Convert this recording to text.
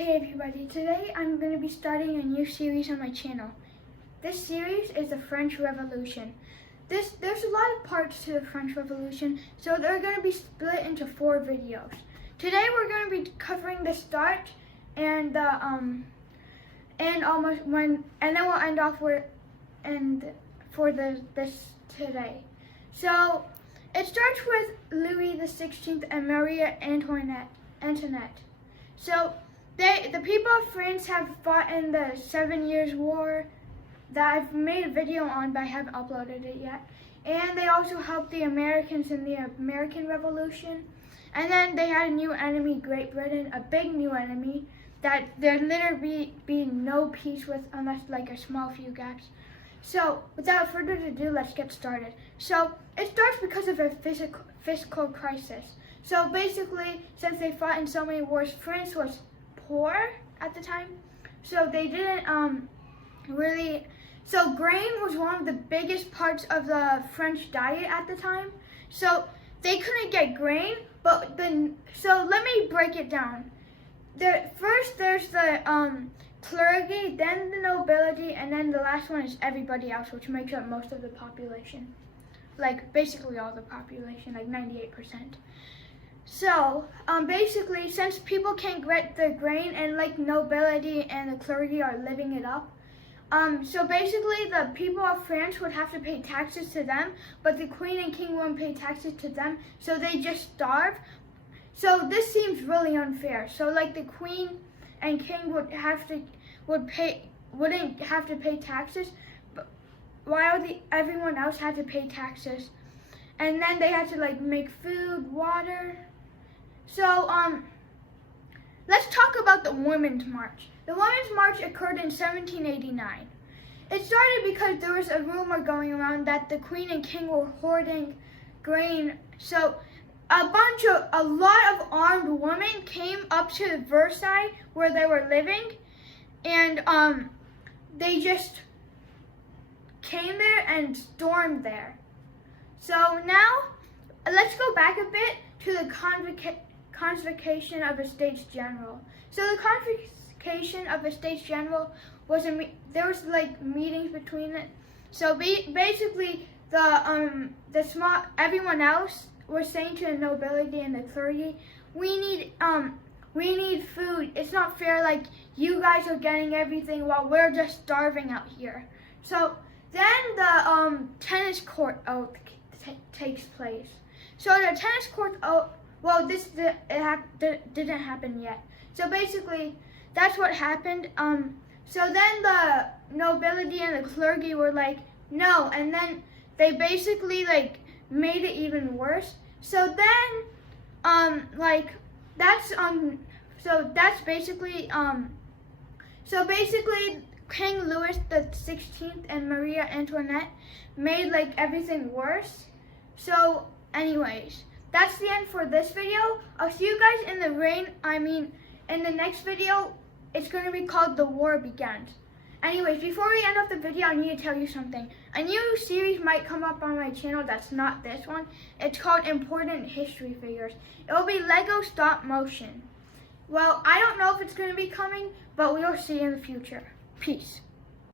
Hey everybody, today I'm going to be starting a new series on my channel. This series is the French Revolution. There's a lot of parts to the French Revolution, so they're going to be split into 4 videos. Today we're going to be covering the start and the and then we'll end off with this today. So it starts with Louis XVI and Maria Antoinette. So the people of France have fought in the 7 Years' War that I've made a video on, but I haven't uploaded it yet. And they also helped the Americans in the American Revolution. And then they had a new enemy, Great Britain, a big new enemy that there'd literally be no peace with unless like a small few gaps. So without further ado, let's get started. So it starts because of a fiscal crisis. So basically, since they fought in so many wars, France was poor at the time. So they didn't so grain was one of the biggest parts of the French diet at the time. So they couldn't get grain, so let me break it down. First there's the clergy, then the nobility, and then the last one is everybody else, which makes up most of the population. Like basically all the population, like 98%. So basically, since people can't get the grain and like nobility and the clergy are living it up, so basically the people of France would have to pay taxes to them, but the queen and king wouldn't pay taxes to them, so they just starve. So this seems really unfair. So like the queen and king wouldn't have to pay taxes, but while everyone else had to pay taxes. And then they had to like make food, water. So let's talk about the Women's March. The Women's March occurred in 1789. It started because there was a rumor going around that the queen and king were hoarding grain. So a lot of armed women came up to Versailles where they were living, and they just came there and stormed there. So now let's go back a bit to the Convocation of the States General. So the Convocation of the States General was there was like meetings between it. So basically everyone else was saying to the nobility and the clergy, we need food. It's not fair, like you guys are getting everything while we're just starving out here. So then the tennis court oath takes place. So the tennis court oath, well, this didn't happen yet. So basically, that's what happened. So then the nobility and the clergy were like, no, and then they basically like made it even worse. So then, so basically, King Louis XVI and Maria Antoinette made like everything worse. So anyways, that's the end for this video. I'll see you guys in the next video. It's going to be called The War Begins. Anyways, before we end off the video, I need to tell you something. A new series might come up on my channel that's not this one. It's called Important History Figures. It will be Lego stop motion. Well, I don't know if it's going to be coming, but we'll see in the future. Peace.